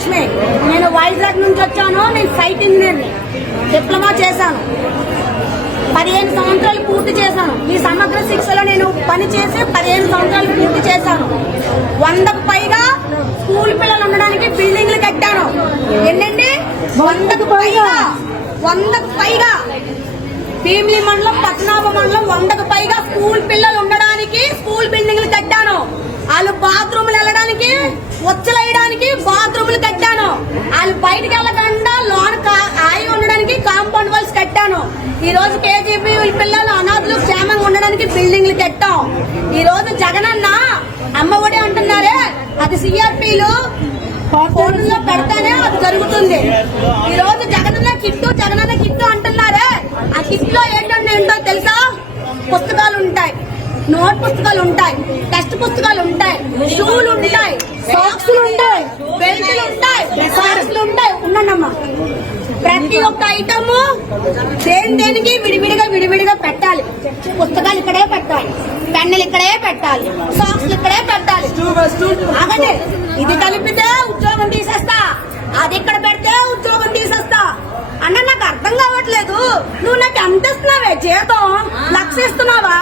విజయలక్ష్మి నేను వైజాగ్ నుంచి వచ్చాను నేను సైట్ ఇంజనీర్ని డిప్లొమా చేశాను. పదిహేను సంవత్సరాలు పూర్తి చేశాను. ఈ సమగ్ర శిక్షలో నేను పని చేసి పదిహేను సంవత్సరాలు పూర్తి చేశాను. వందకు పైగా స్కూల్ పిల్లలు ఉండడానికి బిల్డింగ్లు కట్టాను. ఎన్నండి? వందకు పైగా. వందకు పైగా. భీమిలి మండలం పద్మనాభ మండలం వందకు పైగా స్కూల్ పిల్లలు ఉండడానికి స్కూల్ బిల్డింగ్లు కట్టాను వాళ్ళు బాత్రూమ్లు వెళ్ళడానికి వచ్చలేయడానికి బాత్రూమ్లు కట్టాను వాళ్ళు బయటికి వెళ్ళకుండా లోన్ ఆయి ఉండడానికి కాంపౌండ్ వాల్స్ ఈ రోజు కేజీబీ పిల్లలు అనాథులు క్షేమంగా ఉండడానికి బిల్డింగ్లు కట్టాం. ఈ రోజు జగనన్న అమ్మ ఒడి అంటున్నారే అది సిఆర్పీలు ఫోన్లో పెడతానే అది జరుగుతుంది. ఈ రోజు జగనన్న కిట్టు జగనన్న కిట్టు అంటున్నారే ఆ కిట్లో ఏంటంటే ఏంటో తెలుసా? పుస్తకాలు ఉంటాయి. నోట్ పుస్తకాలు ఉంటాయి. టెక్స్ట్ పుస్తకాలు ఉంటాయి. షూలు ఉంటాయి. సాక్స్లు ఉంటాయి. బెల్ట్లు ఉంటాయి. సాక్స్లు ఉంటాయి. ఉన్నానమ్మా. ప్రతి ఒక్క ఐటమ్ దేని దేనికి విడివిడిగా విడివిడిగా పెట్టాలి. పుస్తకాలు ఇక్కడే పెట్టాలి. పెన్నులు ఇక్కడే పెట్టాలి. సాక్స్లు ఇక్కడే పెట్టాలి. ఇది కలిపితే ఉద్యోగం తీసేస్తా. అది ఇక్కడ పెడితే ఉద్యోగం తీసేస్తా. అన్న నాకు అర్థం కావట్లేదు. నువ్వు నాకు ఎంత ఇస్తున్నావే? జీతం? లక్ష ఇస్తున్నావా?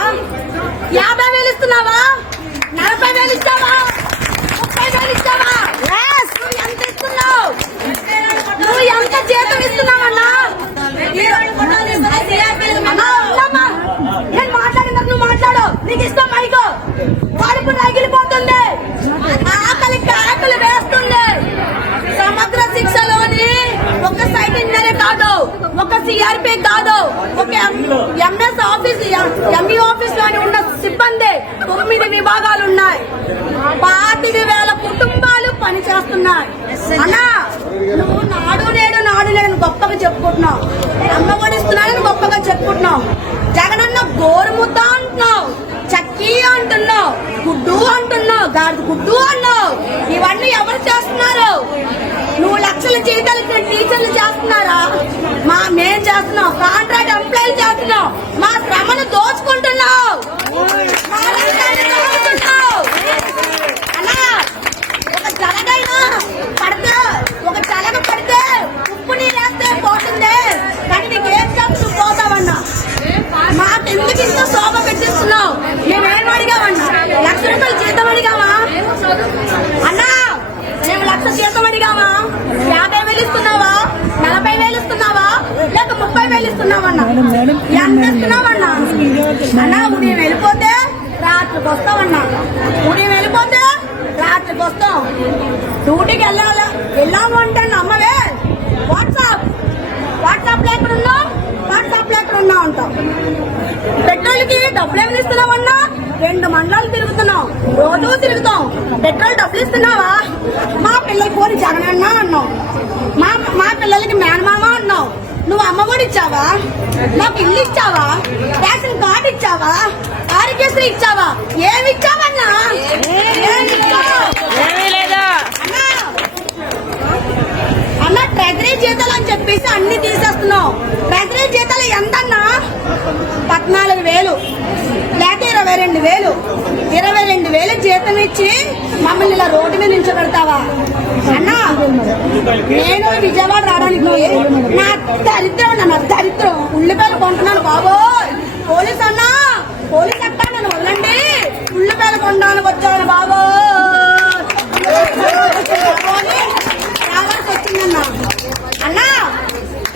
యాభై వేలు ఇస్తున్నావా? నలభై వేలు ఇస్తావా ముప్పై వేలు ఇస్తావా నువ్వు ఎంత ఇస్తున్నావు నువ్వు జీతం ఇస్తున్నావన్నా? నేను మాట్లాడిన నువ్వు మాట్లాడు. నీకు ఇష్టం మైకు. కడుపు నగిలిపోతుంది. ఆకలి ఆకలి వేస్తుంది. సమగ్ర శిక్షలోని ఒక సైట్ ఇంజనీర్ కాదు ఒక సిఆర్పి కాదు ఒక ఎంఎస్ ఆఫీస్ ఎంఈ ఆఫీస్లోని ఉన్న సిబ్బంది తొమ్మిది విభాగాలు ఉన్నాయి. పాతిక గొప్పగా చెప్పుకుంటున్నావు. అమ్మ గొప్పగా చెప్పుకుంటున్నావు. జగనన్న గోరుముద్ద అంటున్నావు. చక్కీ అంటున్నావు. గుడ్డు అంటున్నావు. గాడి గుడ్డు అన్నావు. ఇవన్నీ ఎవరు చేస్తున్నారు? నువ్వు లక్షల జీతాలు టీచర్లు చేస్తున్నారా? మా మేం చేస్తున్నాం. కాంట్రాక్ట్ ఎంప్లాయీలు చేస్తున్నాం మా శ్రమను దోచుకుంటున్నావు మా రక్తాన్ని దోచుకుంటున్నావు. అన్నా, ఒక జలగైనా పడితే ఒక జలగ పడితే ఉప్పు నీళ్ళేస్తే పోతుంది కానీ నీకు ఏం చెప్పు నువ్వు పోతావన్నా మాకెందుకు ఇంత శోభ పెట్టిస్తున్నావు మేమేం అడిగామన్నా లక్ష రూపాయలు జీతం అడిగామా అన్నా మేము లక్ష జీతం అడిగామా యాభై వేలు ఇస్తున్నావా నలభై వేలు ఇస్తున్నావా లేక ఇస్తున్నావన్నా అన్నా ఉదయం వెళ్ళిపోతే రాత్రికి వస్తామన్నా ఉదయం వెళ్ళిపోతే రాత్రికి వస్తాం డ్యూటీకి వెళ్ళాలి. వెళ్ళాము అంటే అమ్మవే వాట్సాప్. వాట్సాప్లో ఎక్కడ ఉన్నావు? వాట్సాప్లో ఎక్కడ ఉన్నావు అంటాం పెట్రోల్కి డబ్బులు ఏమి ఇస్తున్నావన్నా? రెండు మండలాలు తిరుగుతున్నాం రోజు తిరుగుతాం పెట్రోల్ డబ్బులు ఇస్తున్నావా? మా పిల్లలకి పోని జగనన్న అన్నావు. మా మా పిల్లలకి మేనమామ అన్నావు. నువ్వు అమ్మ కూడా ఇచ్చావా? నాకు ఇల్లు ఇచ్చావా? రేషన్ కార్డు ఇచ్చావా? ఆరోగ్యశ్రీ ఇచ్చావా? ఏమి ఇచ్చావన్నా? అన్న ట్రెజరీ జీతాలు అని చెప్పేసి అన్ని తీసేస్తున్నావు. ట్రెజరీ జీతాలు ఎంతన్నా? పద్నాలుగు వేలు. లేక ఇరవై రెండు వేలు. ఇరవై రెండు వేలు జీతం ఇచ్చి మమ్మల్ని ఇలా రోడ్డు మీద నిల్చోబెడతావా? అన్నా నేను విజయవాడ రావడానికి నా దరిద్రం నా దరిద్రం. ఉల్లిపాయలు కొంటున్నాను బాబోయ్. పోలీస్ అన్నా పోలీస్ అక్క నన్ను వల్లండి ఉల్లిపాయలు కొనడానికి వచ్చాను బాబోయ్. రావాల్సి వచ్చిందన్నా. అన్నా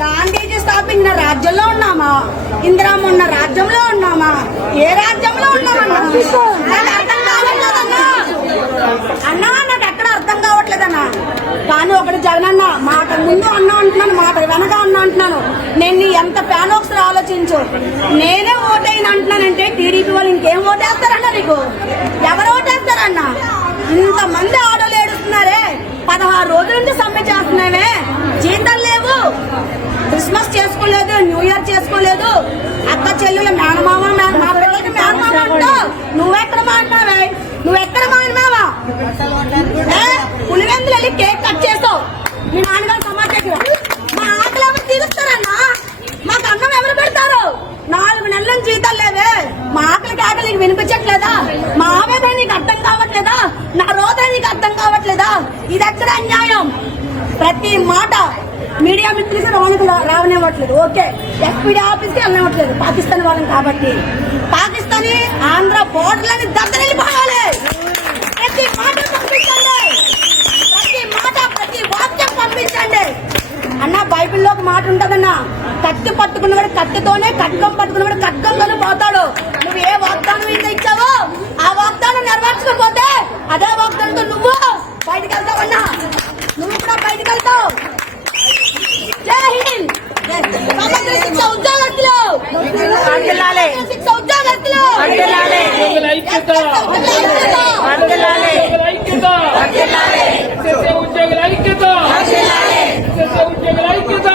గాంధీజీ స్థాపించిన రాజ్యంలో ఉన్నామా? ఇందిరామ్మ ఉన్న రాజ్యంలో ఉన్నామా ఏ రాజ్యంలో ఉన్నామన్నా నాకు అర్థం కావట్లేదన్నా. అన్నా నాకు ఎక్కడ అర్థం కావట్లేదన్నా. కానీ ఒకటి జగనన్న మాట ముందు అన్నా అంటున్నాను మాట వెనక అన్నా అంటున్నాను. నేను నీ ఎంత ఫ్యాన్ ఒకసారి ఆలోచించు? నేనే ఓటైన అంటున్నానంటే టీడీపీ వాళ్ళు ఇంకేం ఓటేస్తారన్నా నీకు? ఎవరు ఓటేస్తారన్నా? ఇంతమంది నువ్వు ఎక్కడ మాట్లావా పులివెందులు వెళ్ళి కేక్ కట్ చేస్తావు. మీ నాన్నగారు సమాచారం మా ఆకలి ఎవరు తీరుస్తారన్నా? మాకు అన్నం ఎవరు పెడతారు? నాలుగు నెలల జీతాలు లేవే మా ఆకలికి ఆకలి నీకు వినిపించట్లేదా? మా ఆవేదన నీకు అర్థం కావట్లేదా? నా రోదన నీకు అర్థం కావట్లేదా? ఇది ఎక్కడ అన్యాయం? ప్రతి మాట మీడియా మిత్రులకి లోనికి రావనివ్వట్లేదు. ఓకే. ఎస్పీడీ ఆఫీస్కి వెళ్ళనివ్వట్లేదు. పాకిస్తాన్ వాళ్ళని కాబట్టి. పాకిస్తానీ ఆంధ్ర బోర్డర్లని దగ్గర వెళ్ళిపోవాలి ఉంటుందన్నా కత్తి పట్టుకున్నవాడు కత్తితోనే కట్కం పట్టుకున్నవాడు కట్కంతోనే పోతాడు. నువ్వు ఏ వాగ్దానం మీద ఇచ్చావో ఆ వాగ్దానం నెరవేర్చకపోతే అదే వాగ్దానంతో నువ్వు బయటకు వెళ్తావన్నా? నువ్వు కూడా బయటకు వెళ్తావు. ఉద్యోగుల ఐక్యత. ఉద్యోగుల ఐక్యత.